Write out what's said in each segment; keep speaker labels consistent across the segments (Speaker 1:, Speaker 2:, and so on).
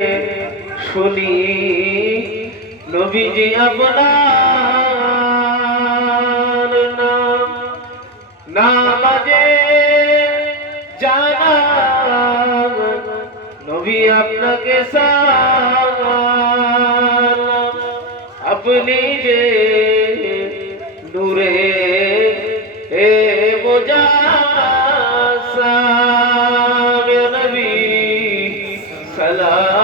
Speaker 1: শুনি, নবীজি আপনার নাম নামাজে জানা নবী আপনাকে আপনি যে নূরে এ মুজাসাম নবী সালাম।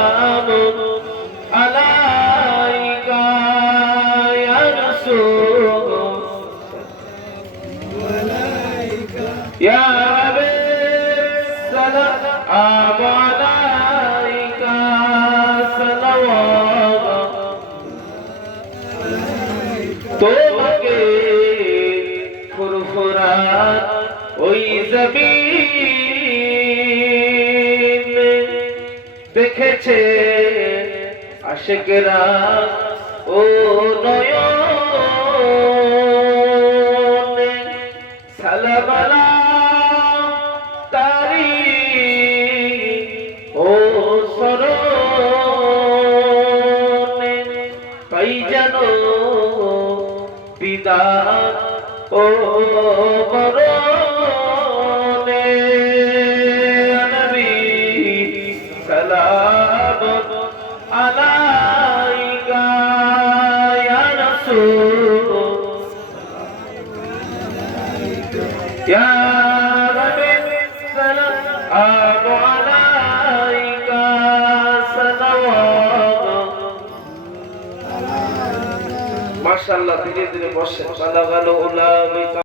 Speaker 1: يا ربي السلام عليك صلوات তোমাকে ফুরফুরাত ওই জমিন দেখেছে আশেকেরা তাই যেন পিতা ও মরণে নবী সালাম আলাইকা ইয়া রাসূল। ইয়া রাব্বি সালাম আলাইকা মাশাআল্লাহ ধীরে ধীরে বসে বালাগাল উলামিকা